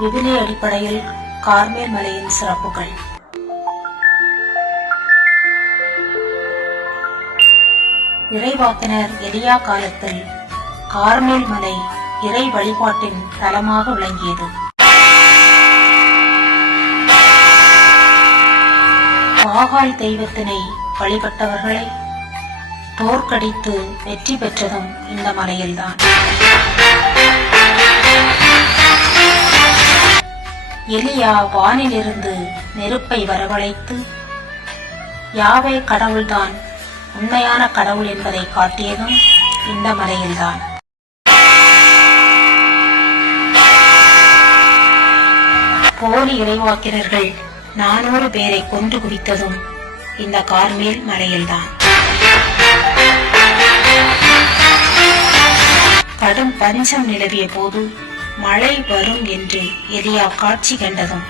விவிலிய அடிப்படையில் கார்மேல் மலையின் சிறப்புகள். இறைவாக்கினர் எலியா காலத்தில் கார்மேல் மலை இறை வழிபாட்டின் தலமாக விளங்கியது. பாகால் தெய்வத்தினை வழிபட்டவர்களை தோற்கடித்து வெற்றி பெற்றதும் இந்த மலையில்தான். எலியா வானிலிருந்து நெருப்பை வரவழைத்து யாவே கடவுள்தான் உண்மையான கடவுள் என்பதை காட்டியதும் இந்த மலையில்தான். போலி இறைவாக்கினர்கள் நானூறு பேரை கொன்று குவித்ததும் இந்த கார்மேல் மலையில்தான். கடும் பஞ்சம் நிலவிய போது மழை வரும் என்று எரியா காட்சி கண்டதும்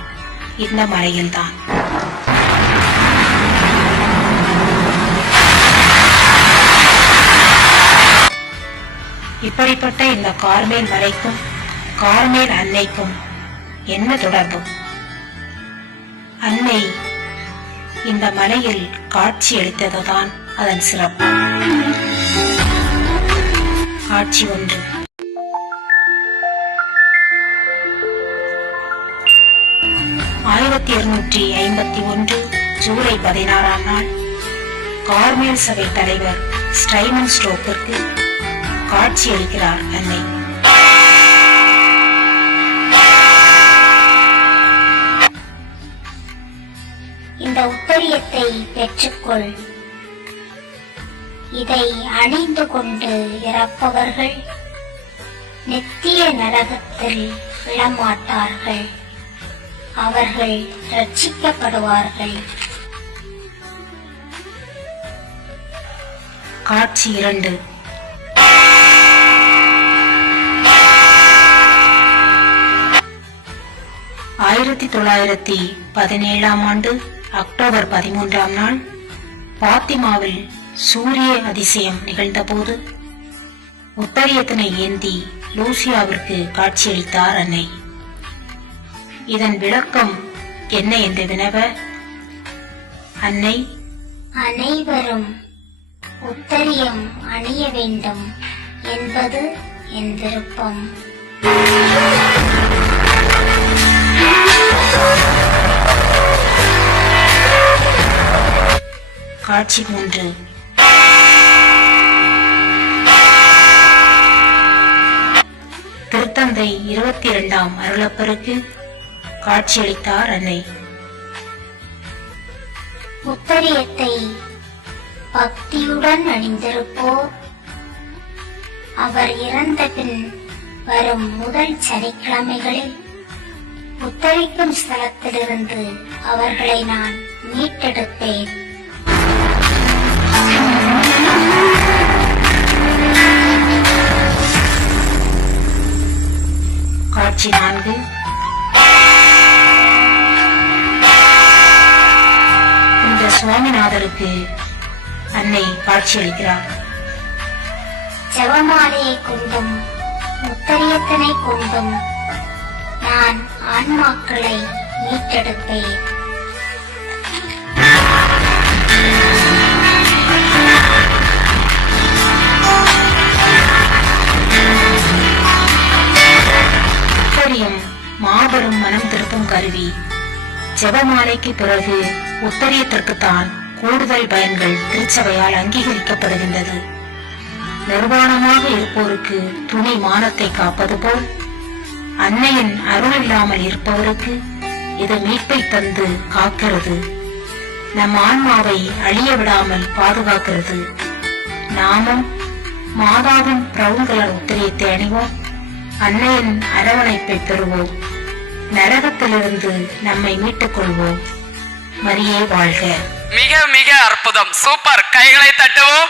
இந்த மலையில்தான் இப்படிப்பட்ட இந்த கார்மேல் மலைக்கும் கார்மேல் அன்னைக்கும் என்ன தொடர்பு? அன்னை இந்த மலையில் காட்சி அளித்ததுதான் அதன் சிறப்பு. காட்சி ஒன்று. ஆயிரத்தி இருநூற்றி ஐம்பத்தி ஒன்று ஜூலை பதினாறாம் நாள் கார்மேல் சபை தலைவர் ஸ்டைமன் ஸ்டோக்கிற்கு காட்சியளிக்கிறார் அன்னை இந்த உப்பரியத்தை பெற்றுக்கொள். இதை அணிந்து கொண்டு இறப்பவர்கள் நித்திய நரகத்தில் விழமாட்டார்கள். அவர்கள் ரட்சிக்கப்படுவார்கள் காட்சி இரண்டு. ஆயிரத்தி தொள்ளாயிரத்தி பதினேழாம் ஆண்டு அக்டோபர் பதிமூன்றாம் நாள் பாத்திமாவில் சூரிய அதிசயம் நிகழ்ந்தபோது உத்தரியத்தினை ஏந்தி லூசியாவிற்கு காட்சியளித்தார் அன்னை. இதன் விளக்கம் என்ன என்று வினவ அன்னை. அனைவரும் உத்தரியம் அணிய வேண்டும் என்பது என் விருப்பம். காட்சி மூன்று. திருத்தந்தை இருபத்தி இரண்டாம் அருளப்பருக்கு. காட்சியளித்தார் அன்னை. உத்தரியத்தை பக்தியுடன் அணிந்திருப்போர். அவர் இறந்த பின் வரும் முதல் சனிக்கிழமைகளில் உத்தரிக்கும் ஸ்தலத்திலிருந்து அவர்களை நான் மீட்டெடுப்பேன். காட்சி நான்கு. சுவாமிநாதருக்கு அன்னை காட்சியளிக்கிறார். ஜெபமாலையை கொண்டும் உத்தரியத்தினை கொண்டும் நான் ஆன்மாக்களை மீட்டெடுப்பேன். மாபெரும் மனம் திருப்பும் கருவி ஜெபமாலைக்கு பிறகு உத்தரியத்திற்குத்தான் கூடுதல் பயன்கள் திருச்சபையால் அங்கீகரிக்கப்படுகின்றது. நிர்வாணமாக இருப்போருக்கு துணி மானத்தை காப்பது போல் அன்னையின் அருள் இல்லாமல் இருப்பவருக்கு இது மீட்பை தந்து காக்கிறது. நம் ஆன்மாவை அழிய விடாமல் பாதுகாக்கிறது. நாமும் மாதாவின் பிரவுன் உத்திரியத்தை அணிவோம் அன்னையின் அரவணைப்பை பெறுவோம். நரகத்திலிருந்து நம்மை மீட்டுக் கொள்வோம். மரியே வாழ்க. மிக மிக அற்புதம். சூப்பர். கைகளை தட்டுவோம்.